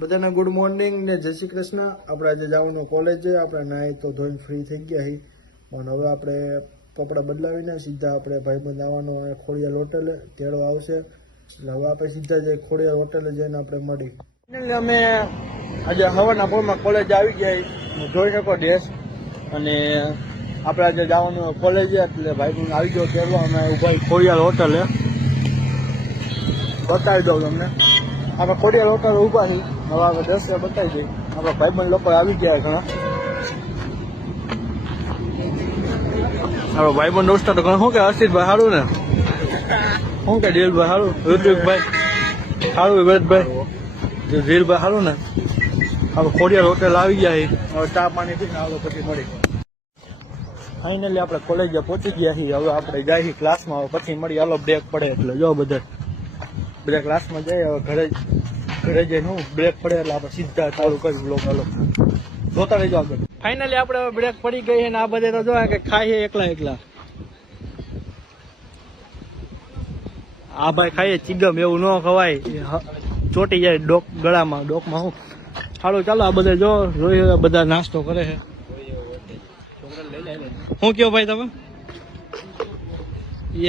બધાને good morning ને જય શ્રી કૃષ્ણ. આપણે આજે જવાનું કોલેજ છે. આપણે નાહી તો ધોઈને ફ્રી થઈ ગયા છીએ પણ હવે આપણે કપડાં બદલાવીને સીધા આપણે ભાઈબંધ આવવાનો ખોડિયાર હોટલે તેડો આવશે એટલે હવે આપણે સીધા જ ખોડિયાર હોટલે જઈને આપણે મળી. અમે આજે હવાના પોરમાં કોલેજ આવી ગયા જોઈ શકો ડ્રેસ અને આપણે આજે જવાનું કોલેજ એટલે ભાઈબંધ આવી ગયો તેડવા અમે ઉભા ખોડિયાર હોટલે બતાવી દઉં તમને. આપણે ખોડિયાર હોટલ ઉભા છીએ. હવે આપણે દ્રશ્ય બતાવી દઈએ. આપણા ભાઈબંધ લોકો આવી ગયા ઘણા. આપણો ભાઈબંધ દોસ્તો તો ઘણા શું કે હર્ષિતભાઈ સારું ને શું કે દિલભાઈ સારું, ઋત્વિકભાઈ સારું, વિવેકભાઈ, દિલભાઈ સારું ને. આપણે ખોડિયાર હોટલ આવી ગયા છીએ. હવે ચા પાણી પીને આપણે પછી મળી. ફાઇનલી આપણે કોલેજે પહોંચી ગયા છીએ. હવે આપણે જાય છીએ ક્લાસમાં. હવે પછી મળી. હાલો બ્રેક પડે એટલે જો બધા ક્લાસમાં જાય. હવે ઘરે જઈને હું બ્રેક પડે એટલે આપણે સીધા ચાલુ કરી બ્લોગ. હાલો જોતા રહેજો આગળ. ફાઇનલી આપણે બ્રેક પડી ગઈ છે ને આ બધે તો જો કે ખાઈએ એકલા. આ ભાઈ ખાઈએ ચીગમ, એવું ન ખવાય, ચોટી જાય ગળામાં ડોકમાં. હું સારું ચાલો આ બધે જોઈ બધા નાસ્તો કરે છે. શું કયો ભાઈ તમે?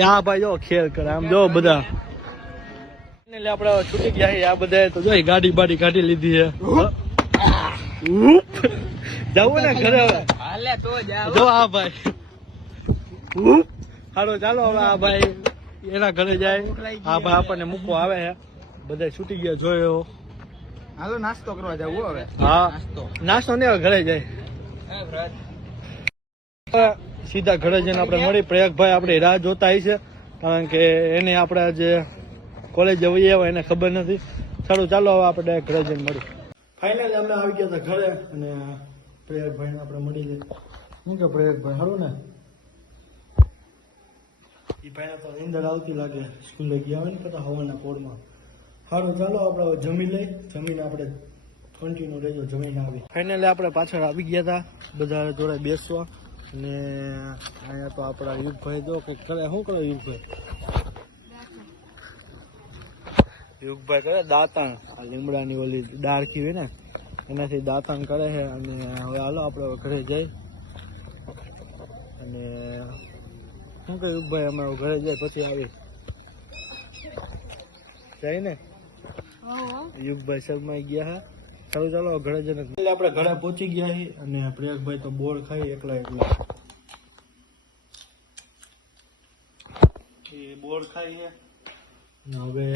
હા ભાઈ જો ખેલ કરે આમ જો બધા. આપણે છૂટી ગયા છીએ. આ બધા તો જોઈ ગાડી બાડી કાઢી લીધી છે. જવું ને ઘરે હવે જો આ ભાઈ. હાલો ચાલો હવે આ ભાઈ એના ઘરે જાય. આ ભાઈ આપણને મૂકવા આવે છે. બધા છૂટી ગયા જોયો. હાલો નાસ્તો કરવા જવું હવે. હા નાસ્તો નહીં હવે ઘરે જાય. સીધા ઘરે જઈને આપણે મળી. પ્રયાગભાઈ આપણે રાહ જોતા આવી છે કારણ કે એને આપણે જે કોલેજ જઈએ હોય એને ખબર નથી. સારું ચાલો હવે આપણે ઘરે જઈને મળી. ફાઇનલી અમે આવી ગયા હતા ઘરે અને પ્રયાગભાઈને આપણે મળી લઈએ. શું કે પ્રયાગભાઈ સારું ને? એ ભાઈને તો નીંદર આવતી લાગે, સ્કૂલે ગયા હોય ને કદાચ હવાના પોળમાં. સારું ચાલો આપણે જમી લઈ. જમીને આપણે કન્ટિન્યુ રહેજો. જમીને આવી ફાઇનલી આપણે પાછળ આવી ગયા હતા બધા જોડે બેસવા. અને અહીંયા તો આપણા યુગભાઈ જો કંઈક કરે. શું કરે યુગભાઈ કરે દાંતણ. આ લીમડાની ઓલી ડાળખી હોય ને એનાથી દાંતણ કરે છે. અને હવે હાલો આપણે ઘરે જઈ અને શું કે યુગભાઈ અમે ઘરે જાય પછી આવી જાય ને. યુગભાઈ શર્માઈ ગયા છે. ચાલો ચાલો ઘરે જઈને આપણે ઘરે પહોંચી ગયા છીએ અને પ્રયાગભાઈ તો બોર ખાઈ એકલા. એ બોર ખાઈ છે. હવે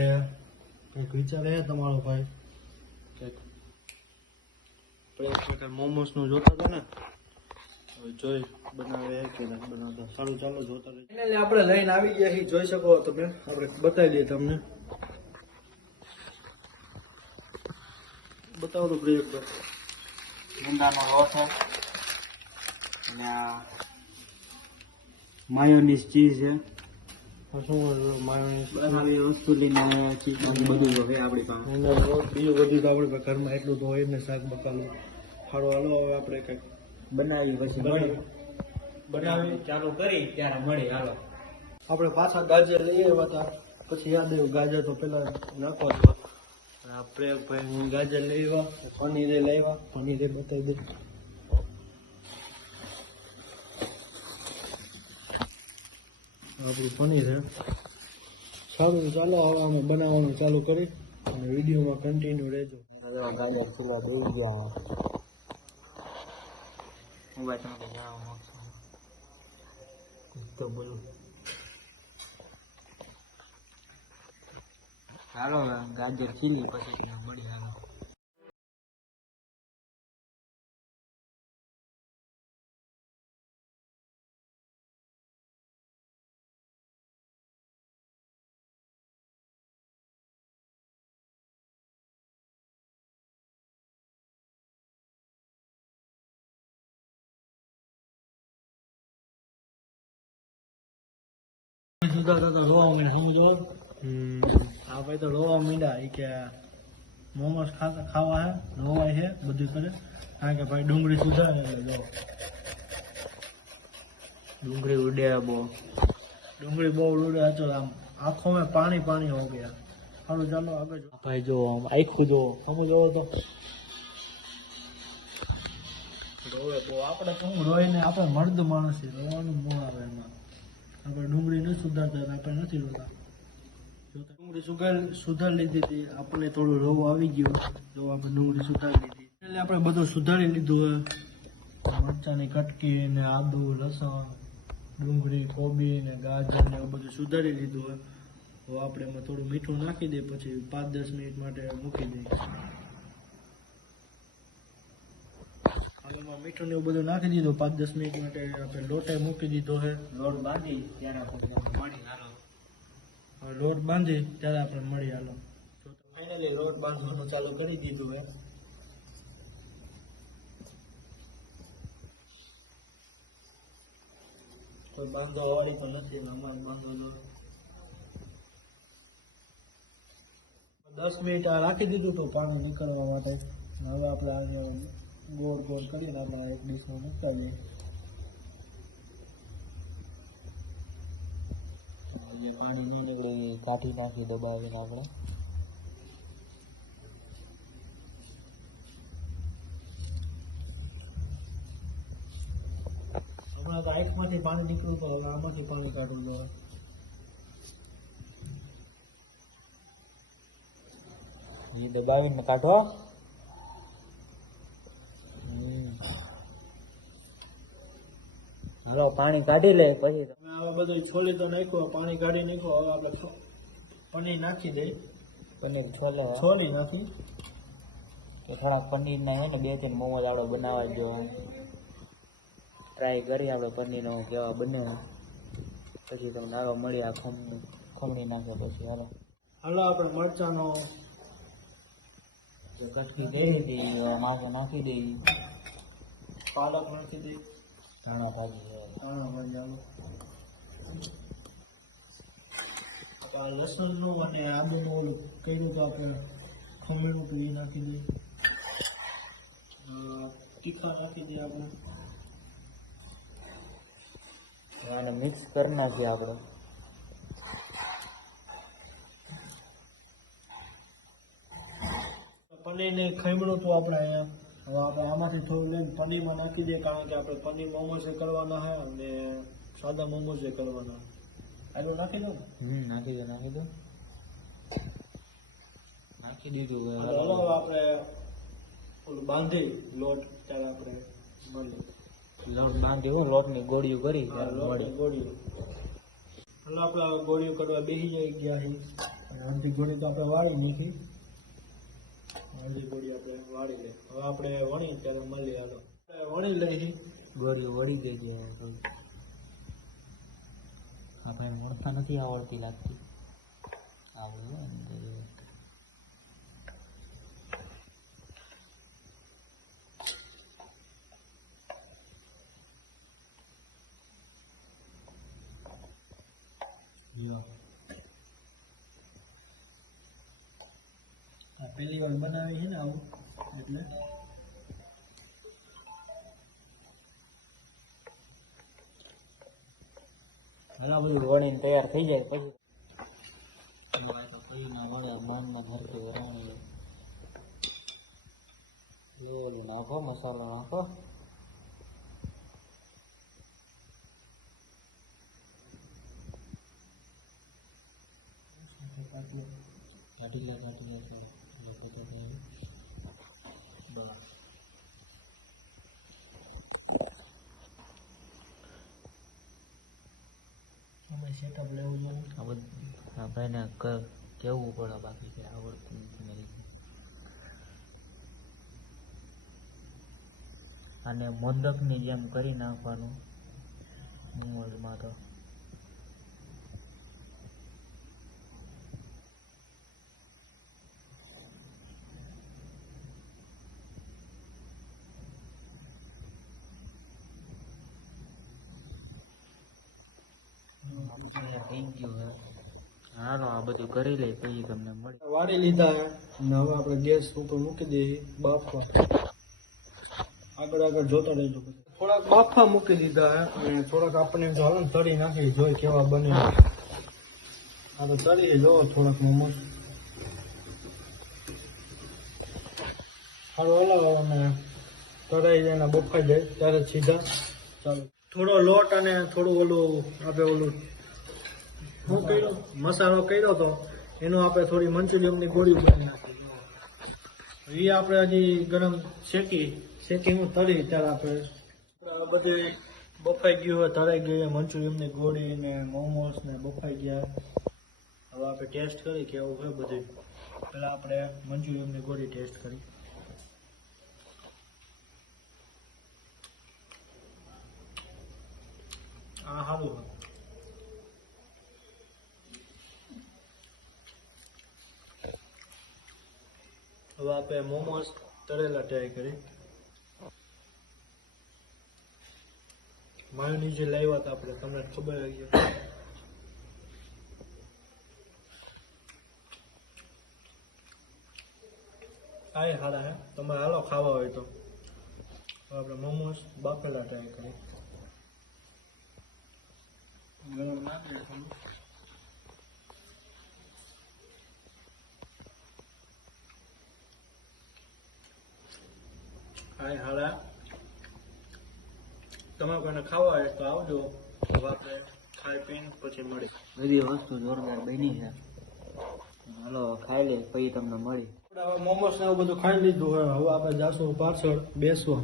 કંઈક વિચારે છે તમારો ભાઈ કંઈક મોમોસ નું જોતા હતા ને, હવે જોઈ બનાવે કે નથી બનાવતા. સારું ચાલો જોતા રહીએ. આપણે લઈને આવી ગયા છીએ. જોઈ શકો તમે. આપણે બતાવી દઈએ તમને. બતાવો તો પ્રયાગભાઈ. ગુંદાનો રોસ છે અને આ માયોનીઝ ચીઝ છે. શું માયોનીઝ આવી વસ્તુ લઈને ચીઝ બધું હવે આપણી પાસે. બીજું બધું તો આપણી પાસે ઘરમાં એટલું તો હોય ને શાક બકાલું. સારું હાલો હવે આપણે કંઈક બનાવી પછી મળી. બનાવી ચાલુ કરી ત્યારે મળી. હાલો આપણે પાછા ગાજર લઈ આવ્યા હતા. પછી યાદ આવ્યું ગાજર તો પેલા નાખવા દો. આ પ્રયાગભાઈ હું ગાજર લઈ આવ્યા, પનીરે લઈ આવ્યા. પનીરે બતાવી દે. આપણું પનીર છે. સારું ચાલો હવે અમે બનાવવાનું ચાલુ કરી અને વિડીયોમાં કન્ટિન્યુ રહેજો. ગાજર ફૂલવા દઈ ગયા. હું ભાઈ તમે જણાવવા માંગશો તો બોલું. ચાલો ગાજર ખીલી પછી મળી. હાલો સુધા રોવા માંડ્યા. સમજો આ ભાઈ તો રોવા માંડ્યા. એ કે મોમોસ ખાવા હે, રોવાય છે બધું કરે. કારણ કે ભાઈ ડુંગળી સુધારે એટલે જો ડુંગળી ઉડે બહુ. डूंगरी बहुत उड़े तो आम आंखों में पानी पानी हो गया। સારું ચાલો આગળ ભાઈ જો આમ આખું જો સમજ જોવો તો રોવે તો આપણે શું રોઈને આપણે મર્દ માણસ છે રોવાનું ન આવે એમાં આપણે ડુંગળી નહીં સુધારતા આપણે નથી રોતા ડુંગળી સુધારી લીધી હતી આપણને થોડું રોવું આવી ગયું જો આપણે ડુંગળી સુધારી લીધી એટલે આપણે બધું સુધારી લીધું હોય મરચાંની કટકી ને આદુ લસણ ડુંગળી કોબી ને ગાજર ને એવું બધું સુધારી લીધું હોય તો આપણે એમાં થોડું મીઠું નાખી દઈએ પછી 5-10 મિનિટ માટે મૂકી દઈએ આમાં મીઠું ને એવું બધું નાખી દીધું 5-10 મિનિટ માટે આપણે લોટે મૂકી દીધો છે લોટ બાંધી ત્યારે આપણે પાણી હાલો લોટ બાંધી ત્યારે આપણે મળી હાલો ફાઇનલી લોટ બાંધવાનું ચાલુ કરી દીધું છે તો બાંધો વાળી તો નથી અમારે બાંધો જો 10 મિનિટ આ રાખી દીધું તો પાણી નીકળવા માટે હવે આપણે આને ગોળ ગોળ કરીને આપણે એક ડીશમાં મૂકાવીએ જે પાણી નહીં નીકળે કાઢી નાખી દબાવીને આપણે હમણાં તો આંખમાંથી પાણી નીકળ્યું તો હવે આમાંથી પાણી કાઢવું જોઈએ દબાવીને કાઢો હાલો પાણી કાઢી લે પછી હવે બધું છોલી તો નાખ્યો પાણી કાઢી નાખ્યો હવે આપણે પનીર નાખી દઈએ પનીર છોલી નાખી તો થોડાક પનીર ના હોય ને 2-3 મોમોજ આપણે બનાવવા જો ટ્રાય કરી આપણે પનીરનો કેવા બને પછી તમને આગળ મળી આ ખમણી નાખે પછી હાલો આપણે મરચાંનો કટકી દઈ દીધી માથે નાખી દઈ પાલક નાખી દઈ ધાણા ભાજી લસણનું અને આદુનું ઓલું કર્યું તો આપણે ખમણીનું તો એ નાખી દઈએ તીખા નાખી દઈએ આપણે અને મિક્સ કરી નાખીએ આપણે પનીરને ખમણું તો આપણે અહીંયા હવે આપણે આમાંથી થોડું લઈને પનીરમાં નાખી દઈએ કારણ કે આપણે પનીર મોમોસ કરવાના છે અને સાદા મોમોસ કરવાના આટલું નાખી દો નાખી દો નાખી દીધું હવે આપણે ઓલું બાંધી લોટ ત્યારે આપણે મળીએ લોટ બાંધી હું લોટની ગોળીઓ કરી ગોળીઓ એટલે આપણે ગોળીઓ કરવા બેસી ગયા છે અડધી ગોળી તો આપણે વાળી નાખી અડધી ગોળી આપણે વાળી લે હવે આપણે વણી ત્યારે મળીએ હાલો વણી લઈ ગોળીઓ વળી ગઈ છે આપણે વણતા નથી આવડતી લાગતી આવડે પહેલી વાર બનાવી છે ને આવું એટલે ઘણા બધું વળીને તૈયાર થઈ જાય પછી ઓલું નાખો મસાલો નાખો સેટઅપ લેવું જોઈએ આપણે કેવું પડે બાકી કે આવડતું નથી અને મોદકની જેમ કરી નાખવાનું મોલ્ડમાં તો થઈ ગયું હે હાલો આ બધું કરી લે પછી તમને મળે વાળી લીધા હે અને હવે આપણે ગેસ ઉપર મૂકી દઈએ બાફવા આગળ જોતા રહેજો થોડાક બાફા મૂકી દીધા હે અને થોડાક આપણે જો હાલો તળી નાખી જોઈ કેવા બને આ તો તળી જોવો થોડાક મોમોસ સારું હલાવો અને તરાઈ જાય ને બફાઈ જાય ત્યારે સીધા ચાલો થોડો લોટ અને થોડું ઓલું આપણે ઓલું શું કર્યો મસાલો કર્યો તો એનો આપણે થોડી મંચુરિયનની ગોળી બનાવી નાખી એ આપણે હજી ગરમ શેકી હું તળી ત્યારે આપણે બધી બફાઈ ગયું હોય તળાઈ ગયું હોય મંચુરિયનની ગોળી ને મોમોસ ને બફાઈ ગયા હવે આપણે ટેસ્ટ કરી કેવું હોય બધું પહેલાં આપણે મંચુરિયનની ગોળી ટેસ્ટ કરી આ સારું હવે આપણે મોમોસ તળેલા ટ્રાય કરી માયોનીઝ જે લાવ્યા હતા આપણે તમને ખબર રહી આ સારા હે તમારે હાલો ખાવા હોય તો આપણે મોમોસ બાફેલા ટ્રાય કરીએ ગરમ નાખીએ આ સારા તમારે કોઈને ખાવા હોય તો આવજો હવે આપણે ખાઈ પીને પછી મળી બધી વસ્તુ જોરદાર બની છે હાલો ખાઈ લે પછી તમને મળી મોમોસ ને એવું બધું ખાઈ લીધું હોય હવે આપણે જાશું પાછળ બેસવા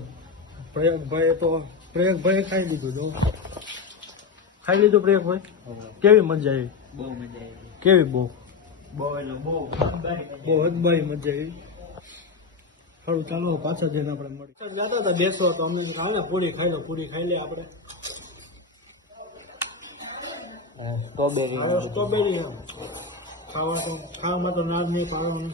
પ્રયોગભાઈ ખાઈ લીધું જો ખાઈ લીધું પ્રયોગભાઈ કેવી મજા આવી બહુ મજા આવી કેવી બહુ એટલે બહુ હદબાઈ મજા આવી સારું ચાલો પાછા જઈને આપણે મળી જતા હતા બેસવા તો અમને ખાવ ને પૂરી ખાઈ લો પૂરી ખાઈ લે આપણે સ્ટ્રોબેરી ખાવામાં તો ના જ નહીં પાડવાનું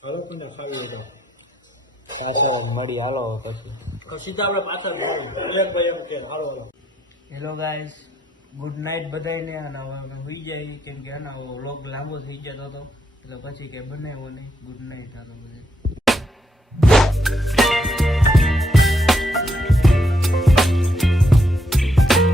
હાલો કોને ખાવી હોય પાછળ મળી હાલો પછી તો સીધા આપણે પાછળ મળી એક ભાઈ એમ કે હાલો હાલો હેલો ગાઈસ ગુડ નાઇટ બધાને અને હવે અમે સુઈ જાય કેમ કે આના વ્લોગ લાંબો થઈ જતો હતો એટલે પછી કઈ બનાવ્યો નહીં ગુડ નાઇટ હાલો બધે